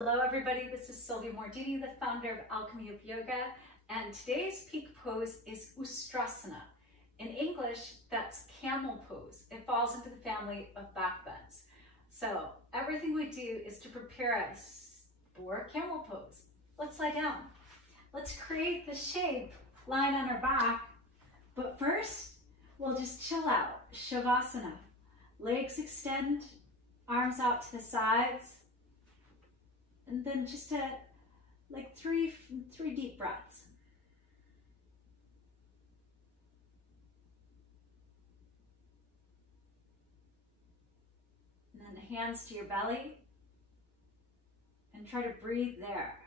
Hello everybody, this is Sylvia Mordini, the founder of Alchemy of Yoga, and today's peak pose is Ustrasana. In English, that's camel pose. It falls into the family of back bends. So everything we do is to prepare us for camel pose. Let's lie down. Let's create the shape lying on our back, but first we'll just chill out. Shavasana. Legs extend, arms out to the sides. And then just like three deep breaths. And then hands to your belly. And try to breathe there.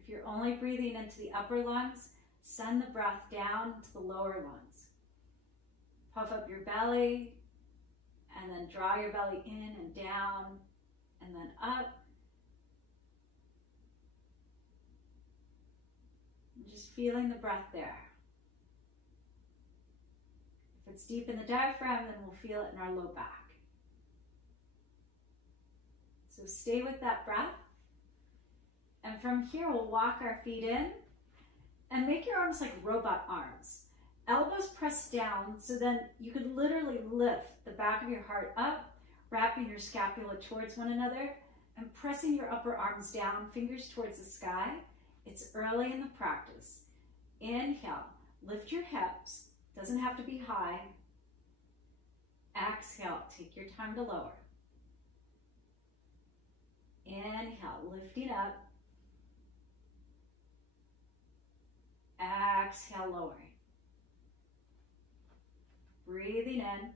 If you're only breathing into the upper lungs, send the breath down to the lower lungs. Puff up your belly, and then draw your belly in and down, and then up. And just feeling the breath there. If it's deep in the diaphragm, then we'll feel it in our low back. So stay with that breath. And from here, we'll walk our feet in and make your arms like robot arms. Elbows pressed down, so then you could literally lift the back of your heart up, wrapping your scapula towards one another and pressing your upper arms down, fingers towards the sky. It's early in the practice. Inhale, lift your hips. Doesn't have to be high. Exhale, take your time to lower. Inhale, lifting up. Exhale, lowering. Breathing in.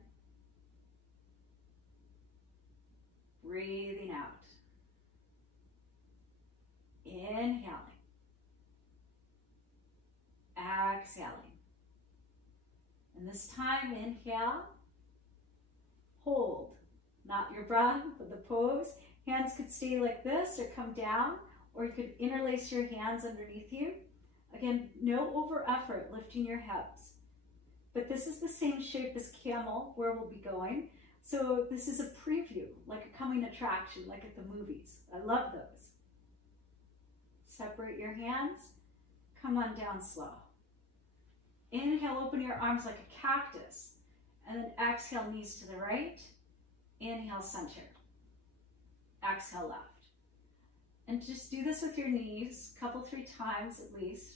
Breathing out. Inhaling. Exhaling. And this time, inhale. Hold. Not your breath, but the pose. Hands could stay like this or come down, or you could interlace your hands underneath you. Again, no over effort lifting your hips. But this is the same shape as camel, where we'll be going. So this is a preview, like a coming attraction, like at the movies. I love those. Separate your hands, come on down slow. Inhale, open your arms like a cactus, and then exhale, knees to the right. Inhale, center. Exhale, left. And just do this with your knees, three times at least.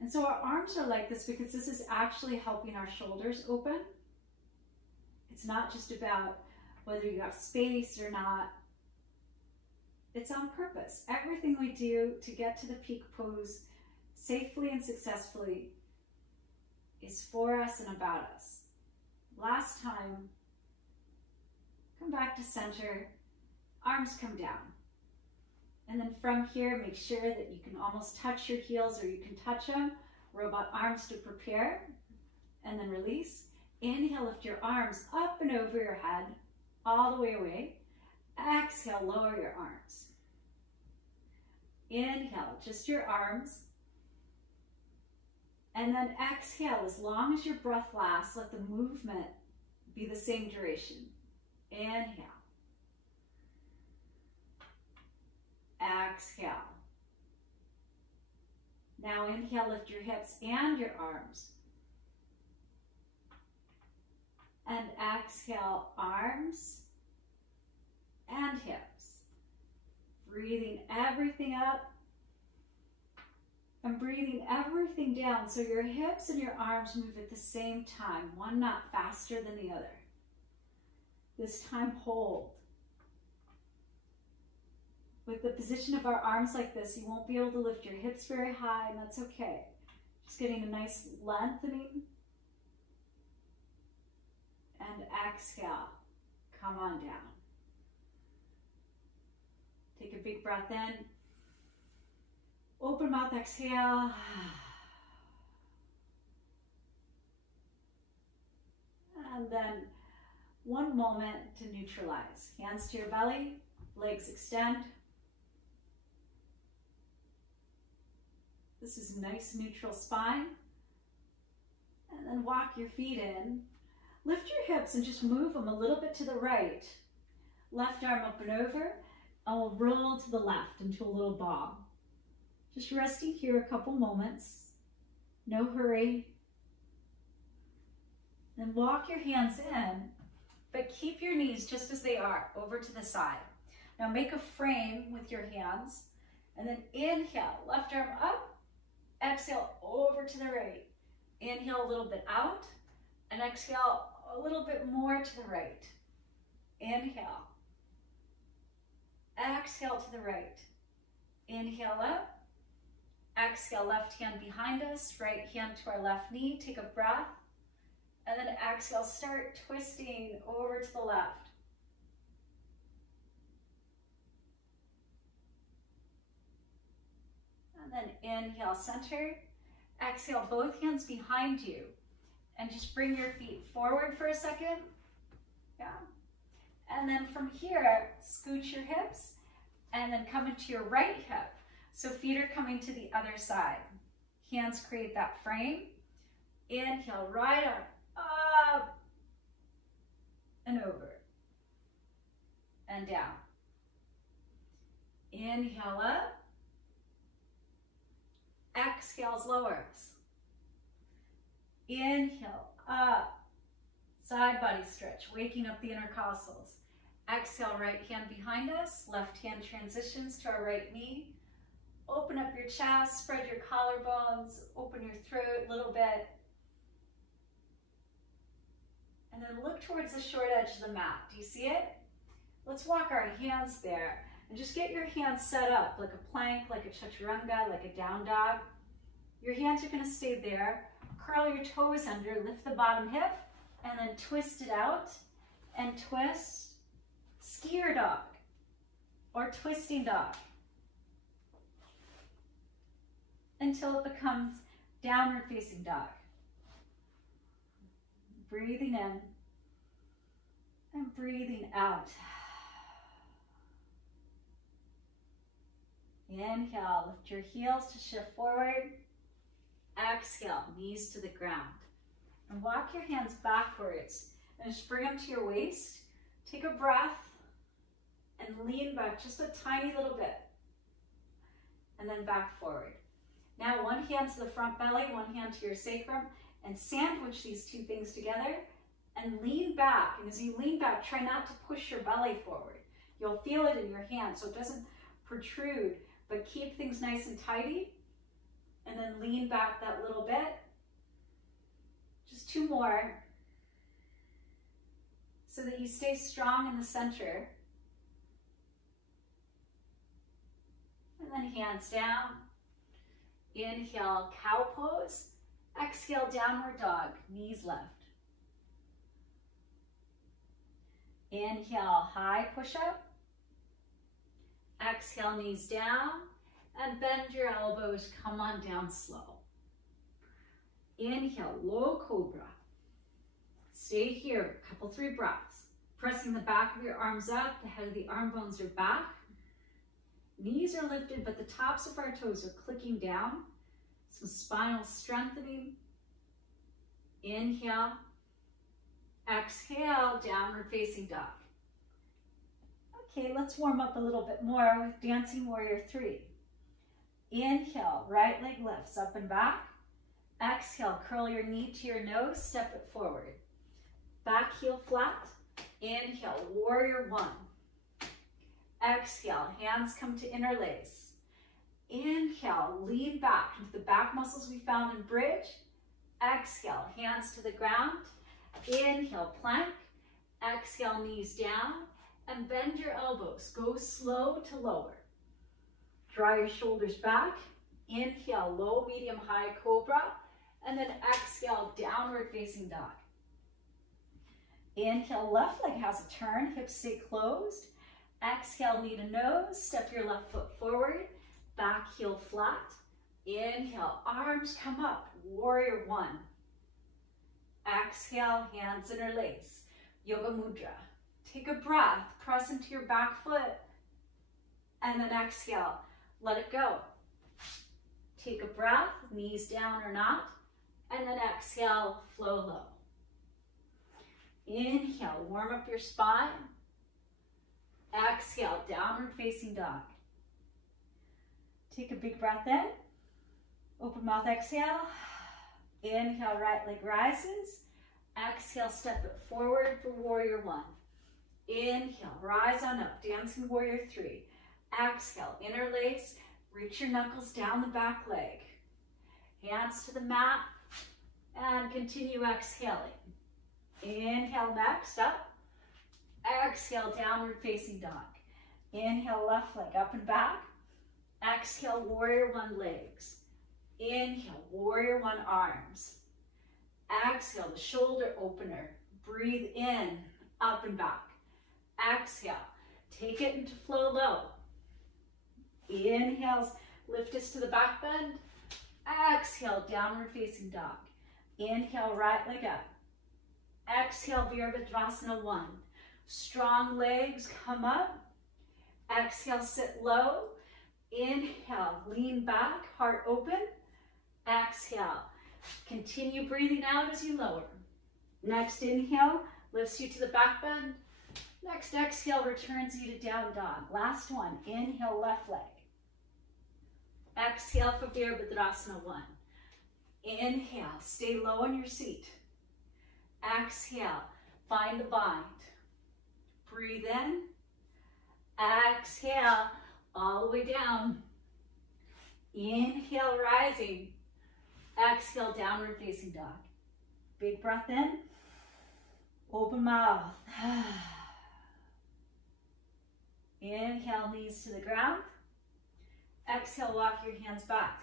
And so our arms are like this because this is actually helping our shoulders open. It's not just about whether you have space or not. It's on purpose. Everything we do to get to the peak pose safely and successfully is for us and about us. Last time, come back to center, arms come down. And then from here, make sure that you can almost touch your heels or you can touch them. Robot arms to prepare, and then release. Inhale, lift your arms up and over your head, all the way away. Exhale, lower your arms. Inhale, just your arms. And then exhale, as long as your breath lasts, let the movement be the same duration. Inhale. Exhale. Now inhale, lift your hips and your arms. And exhale, arms and hips. Breathing everything up and breathing everything down so your hips and your arms move at the same time, one not faster than the other. This time, hold. With the position of our arms like this, you won't be able to lift your hips very high, and that's okay. Just getting a nice lengthening. And exhale, come on down. Take a big breath in. Open mouth, exhale. And then one moment to neutralize. Hands to your belly, legs extend. This is nice neutral spine. And then walk your feet in. Lift your hips and just move them a little bit to the right. Left arm up and over. I'll roll to the left into a little ball. Just resting here a couple moments. No hurry. Then walk your hands in, but keep your knees just as they are, over to the side. Now make a frame with your hands, and then inhale, left arm up, exhale over to the right. Inhale a little bit out, and exhale a little bit more to the right. Inhale. Exhale to the right. Inhale up. Exhale, left hand behind us, right hand to our left knee. Take a breath. And then exhale, start twisting over to the left. And then inhale, center. Exhale, both hands behind you. And just bring your feet forward for a second. Yeah. And then from here, scooch your hips and then come into your right hip. So feet are coming to the other side. Hands create that frame. Inhale, right arm up and over and down. Inhale up. Exhales, lowers. Inhale, up. Side body stretch, waking up the intercostals. Exhale, right hand behind us. Left hand transitions to our right knee. Open up your chest, spread your collarbones, open your throat a little bit. And then look towards the short edge of the mat. Do you see it? Let's walk our hands there. And just get your hands set up like a plank, like a chaturanga, like a down dog. Your hands are going to stay there. Curl your toes under, lift the bottom hip, and then twist it out and twist. Skier dog or twisting dog until it becomes downward facing dog. Breathing in and breathing out. Inhale, lift your heels to shift forward. Exhale, knees to the ground. And walk your hands backwards and just bring them to your waist. Take a breath and lean back just a tiny little bit. And then back forward. Now one hand to the front belly, one hand to your sacrum, and sandwich these two things together and lean back. And as you lean back, try not to push your belly forward. You'll feel it in your hand so it doesn't protrude, but keep things nice and tidy. And then lean back that little bit. Just two more. So that you stay strong in the center. And then hands down. Inhale, cow pose. Exhale, downward dog, knees left. Inhale, high push-up. Exhale, knees down. And bend your elbows, come on down slow. Inhale, low cobra. Stay here, couple, 3 breaths. Pressing the back of your arms up, the head of the arm bones are back. Knees are lifted, but the tops of our toes are clicking down. Some spinal strengthening. Inhale. Exhale, downward facing dog. Okay, let's warm up a little bit more with Dancing Warrior 3. Inhale, right leg lifts up and back. Exhale, curl your knee to your nose, step it forward. Back heel flat. Inhale, Warrior 1. Exhale, hands come to interlace. Inhale, lean back into the back muscles we found in bridge. Exhale, hands to the ground. Inhale, plank. Exhale, knees down. And bend your elbows. Go slow to lower. Draw your shoulders back. Inhale, low, medium, high cobra. And then exhale, downward facing dog. Inhale, left leg has a turn. Hips stay closed. Exhale, knee to nose. Step your left foot forward. Back heel flat. Inhale, arms come up. Warrior 1. Exhale, hands interlace. Yoga mudra. Take a breath. Press into your back foot. And then exhale. Let it go. Take a breath, knees down or not, and then exhale, flow low. Inhale, warm up your spine. Exhale, downward facing dog. Take a big breath in. Open mouth, exhale. Inhale, right leg rises. Exhale, step it forward for warrior one. Inhale, rise on up, dancing warrior three. Exhale, interlace, reach your knuckles down the back leg. Hands to the mat, and continue exhaling. Inhale, next up. Exhale, downward facing dog. Inhale, left leg up and back. Exhale, warrior one legs. Inhale, warrior one arms. Exhale, the shoulder opener. Breathe in, up and back. Exhale, take it into flow low. Inhales, lift us to the back bend. Exhale, downward facing dog. Inhale, right leg up. Exhale, Virabhadrasana one. Strong legs, come up. Exhale, sit low. Inhale, lean back, heart open. Exhale, continue breathing out as you lower. Next inhale, lifts you to the back bend. Next exhale, returns you to down dog. Last one, inhale, left leg. Exhale for Virabhadrasana one. Inhale, stay low on your seat. Exhale, find the bind. Breathe in. Exhale, all the way down. Inhale, rising. Exhale, downward facing dog. Big breath in. Open mouth. Inhale, knees to the ground. Exhale, walk your hands back.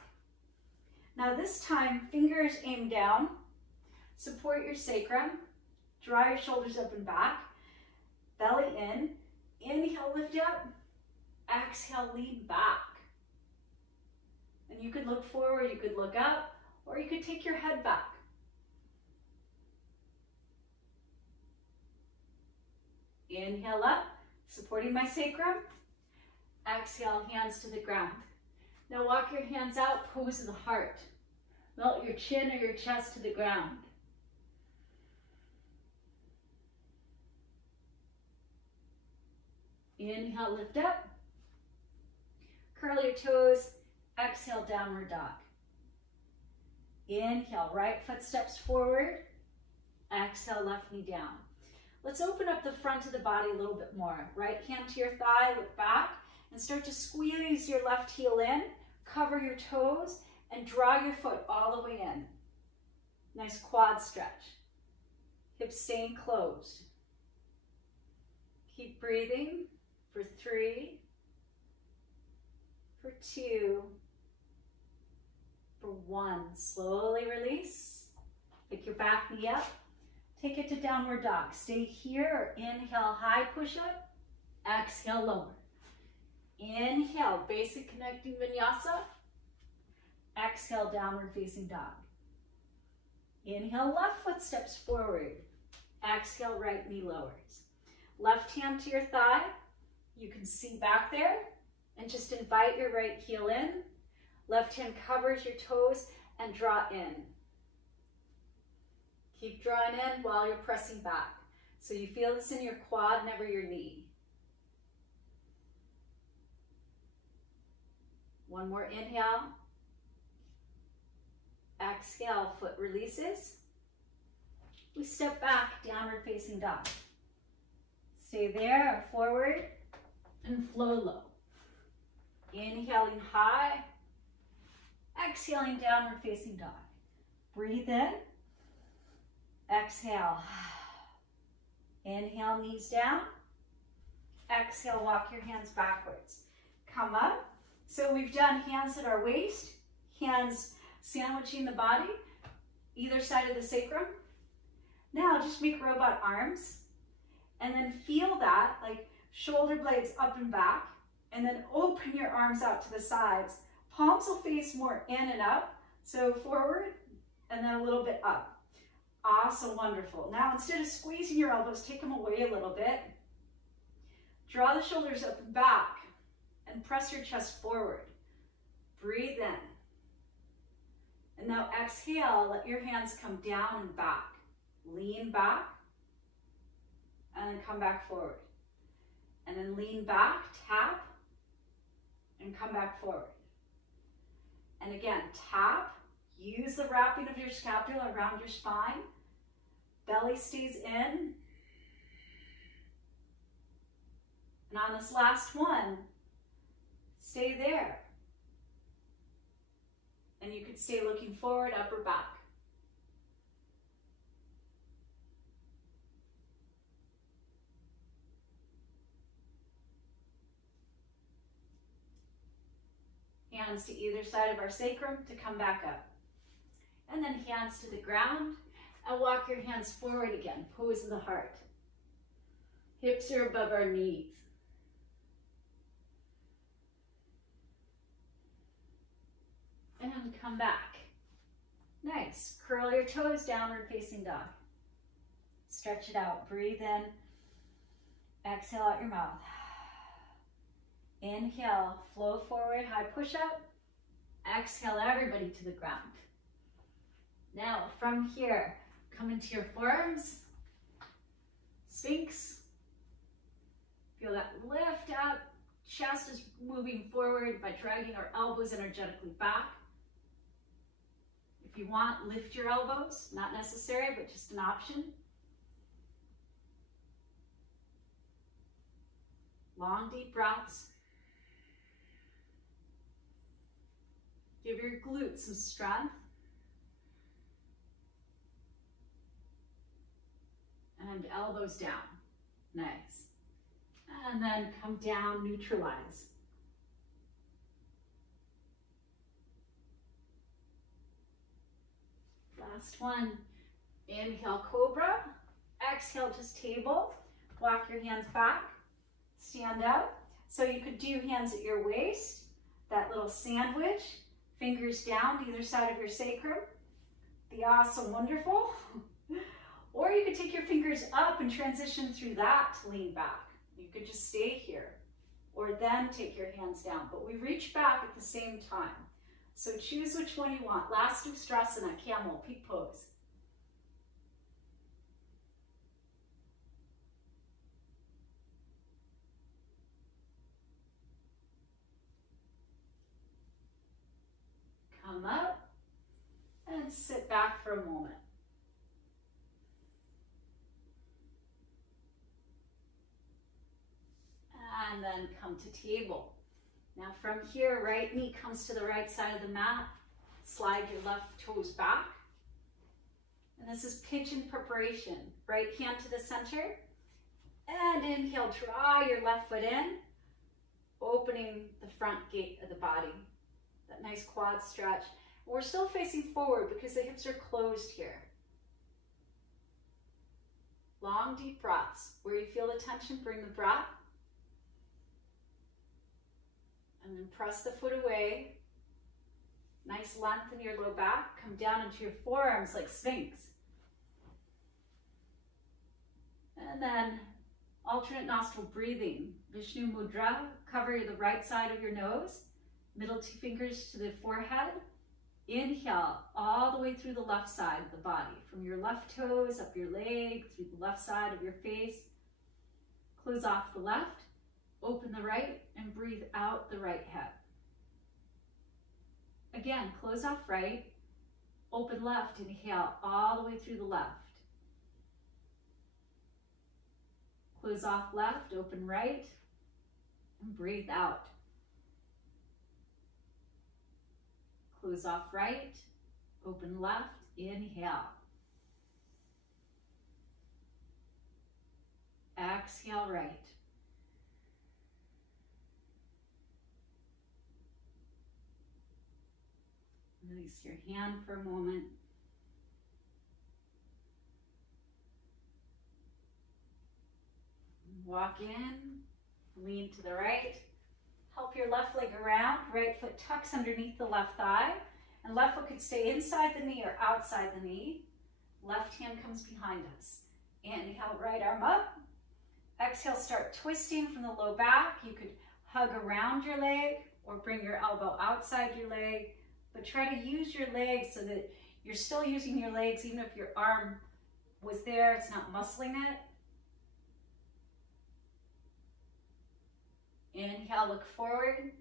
Now this time, fingers aim down. Support your sacrum. Draw your shoulders up and back. Belly in. Inhale, lift up. Exhale, lean back. And you could look forward, you could look up, or you could take your head back. Inhale up, supporting my sacrum. Exhale, hands to the ground. Now walk your hands out, pose of the heart. Melt your chin or your chest to the ground. Inhale, lift up. Curl your toes. Exhale, downward dog. Inhale, right foot steps forward. Exhale, left knee down. Let's open up the front of the body a little bit more. Right hand to your thigh, look back, and start to squeeze your left heel in. Cover your toes and draw your foot all the way in. Nice quad stretch. Hips staying closed. Keep breathing for 3, for 2, for 1. Slowly release. Pick your back knee up. Take it to downward dog. Stay here or inhale, high push up. Exhale, lower. Inhale, basic connecting vinyasa. Exhale, downward facing dog. Inhale, left foot steps forward. Exhale, right knee lowers. Left hand to your thigh. You can see back there and just invite your right heel in. Left hand covers your toes and draw in. Keep drawing in while you're pressing back. So you feel this in your quad, never your knee. One more inhale. Exhale, foot releases. We step back, downward facing dog. Stay there or forward and flow low. Inhaling high. Exhaling, downward facing dog. Breathe in. Exhale. Inhale, knees down. Exhale, walk your hands backwards. Come up. So we've done hands at our waist, hands sandwiching the body, either side of the sacrum. Now just make robot arms and then feel that, like shoulder blades up and back, and then open your arms out to the sides. Palms will face more in and up, so forward and then a little bit up. Awesome, wonderful. Now instead of squeezing your elbows, take them away a little bit. Draw the shoulders up and back and press your chest forward. Breathe in. And now exhale, let your hands come down and back. Lean back and then come back forward. And then lean back, tap, and come back forward. And again, tap, use the wrapping of your scapula around your spine. Belly stays in. And on this last one, stay there. And you could stay looking forward, up or back. Hands to either side of our sacrum to come back up. And then hands to the ground, and walk your hands forward again, pose of the heart. Hips are above our knees. And come back. Nice. Curl your toes, downward facing dog. Stretch it out. Breathe in. Exhale out your mouth. Inhale, flow forward, high push-up. Exhale, everybody to the ground. Now, from here, come into your forearms. Sphinx. Feel that lift up. Chest is moving forward by dragging our elbows energetically back. If you want, lift your elbows. Not necessary, but just an option. Long, deep breaths. Give your glutes some strength. And elbows down. Nice. And then come down, neutralize. Last one. Inhale, cobra. Exhale, just table. Walk your hands back. Stand up. So you could do hands at your waist. That little sandwich. Fingers down either side of your sacrum. The awesome, wonderful. Or you could take your fingers up and transition through that to lean back. You could just stay here. Or then take your hands down. But we reach back at the same time. So choose which one you want. Last Ustrasana, camel, peak pose. Come up and sit back for a moment. And then come to table. Now from here, right knee comes to the right side of the mat. Slide your left toes back. And this is pigeon preparation. Right hand to the center. And inhale, draw your left foot in, opening the front gate of the body. That nice quad stretch. We're still facing forward because the hips are closed here. Long, deep breaths. Where you feel the tension, bring the breath. And then press the foot away. Nice length in your low back. Come down into your forearms like Sphinx. And then alternate nostril breathing. Vishnu Mudra. Cover the right side of your nose. Middle two fingers to the forehead. Inhale all the way through the left side of the body. From your left toes, up your leg, through the left side of your face. Close off the left. Open the right and breathe out the right hip. Again, close off right. Open left. Inhale all the way through the left. Close off left. Open right. And breathe out. Close off right, open left, inhale. Exhale right. Release your hand for a moment. Walk in, lean to the right. Help your left leg around, right foot tucks underneath the left thigh, and left foot could stay inside the knee or outside the knee. Left hand comes behind us. Inhale, right arm up. Exhale, start twisting from the low back. You could hug around your leg or bring your elbow outside your leg, but try to use your legs so that you're still using your legs even if your arm was there, it's not muscling it. Inhale, look forward.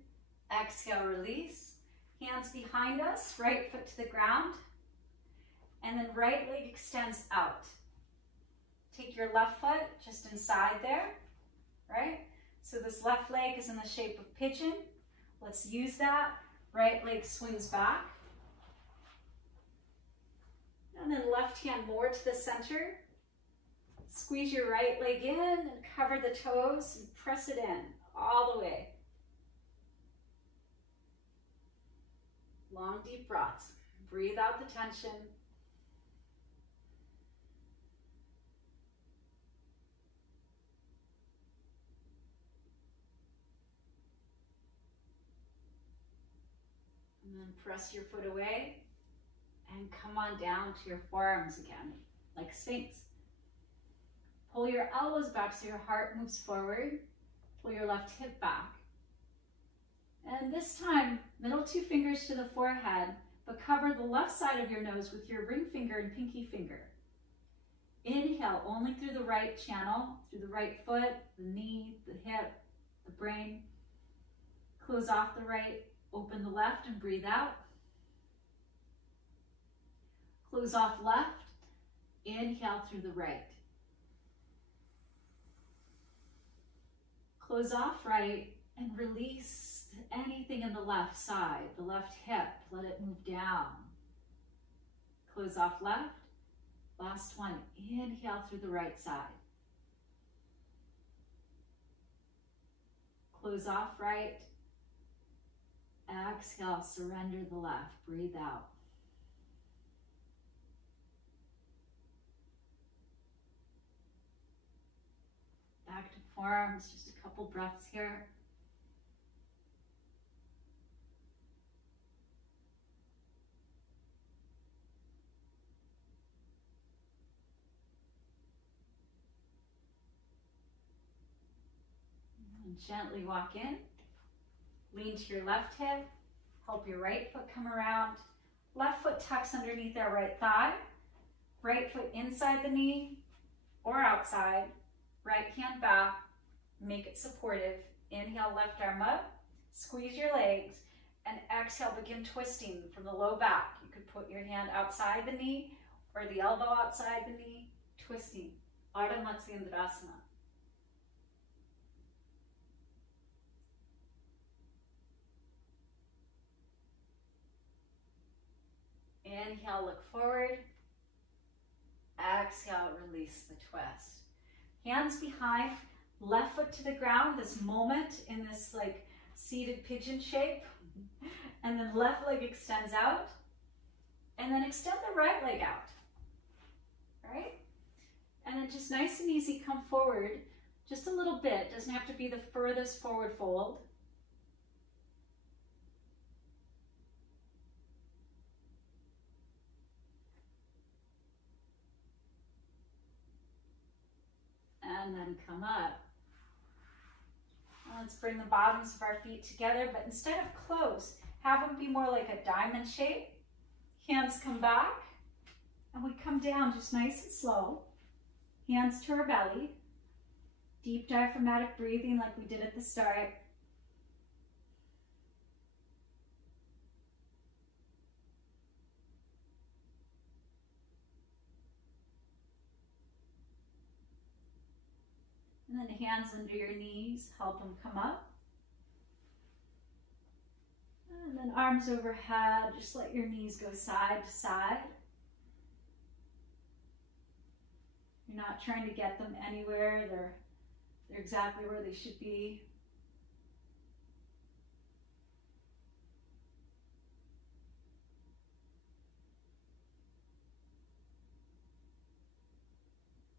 Exhale, release. Hands behind us, right foot to the ground. And then right leg extends out. Take your left foot just inside there, right? So this left leg is in the shape of pigeon. Let's use that. Right leg swings back. And then left hand more to the center. Squeeze your right leg in and cover the toes and press it in all the way. Long, deep breaths. Breathe out the tension. And then press your foot away and come on down to your forearms again, like a sphinx. Pull your elbows back so your heart moves forward. Pull your left hip back. And this time, middle two fingers to the forehead, but cover the left side of your nose with your ring finger and pinky finger. Inhale only through the right channel, through the right foot, the knee, the hip, the brain. Close off the right, open the left and breathe out. Close off left, inhale through the right. Close off right and release anything in the left side, the left hip, let it move down. Close off left, last one, inhale through the right side. Close off right, exhale, surrender the left, breathe out. Back to forearms, just a couple breaths here. And gently walk in. Lean to your left hip. Help your right foot come around. Left foot tucks underneath our right thigh. Right foot inside the knee or outside. Right hand back, make it supportive. Inhale, left arm up, squeeze your legs, and exhale, begin twisting from the low back. You could put your hand outside the knee or the elbow outside the knee, twisting. Ardha Matsyendrasana. Inhale, look forward. Exhale, release the twist. Hands behind, left foot to the ground, this moment in this like seated pigeon shape. And then left leg extends out. And then extend the right leg out. Right? And then just nice and easy, come forward just a little bit. Doesn't have to be the furthest forward fold. And then come up. Let's bring the bottoms of our feet together, but instead of close, have them be more like a diamond shape. Hands come back, and we come down just nice and slow. Hands to our belly. Deep diaphragmatic breathing like we did at the start. And then hands under your knees, help them come up. And then arms overhead, just let your knees go side to side. You're not trying to get them anywhere, they're exactly where they should be.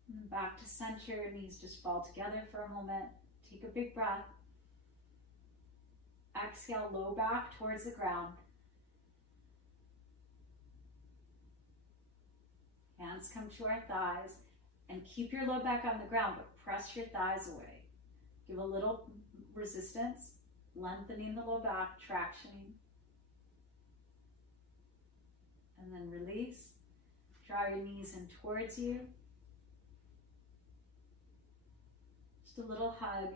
And back to center, knees just fall together for a moment. Take a big breath. Exhale, low back towards the ground. Hands come to our thighs and keep your low back on the ground, but press your thighs away. Give a little resistance, lengthening the low back, tractioning. And then release. Draw your knees in towards you. Just a little hug.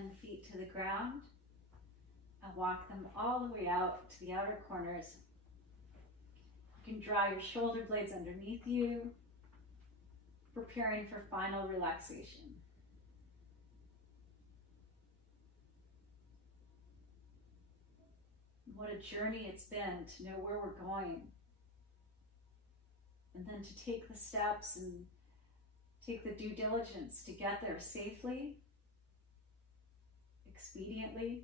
10 feet to the ground and walk them all the way out to the outer corners. You can draw your shoulder blades underneath you, preparing for final relaxation. What a journey it's been to know where we're going. And then to take the steps and take the due diligence to get there safely, expediently,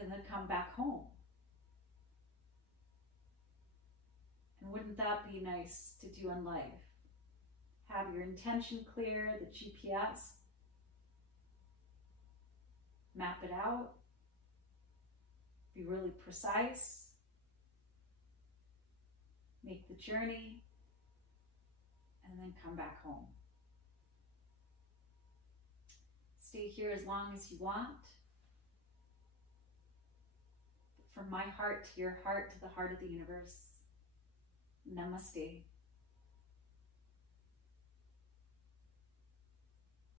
and then come back home. And wouldn't that be nice to do in life? Have your intention clear, the GPS, map it out, be really precise, make the journey, and then come back home. Stay here as long as you want. But from my heart to your heart to the heart of the universe, namaste.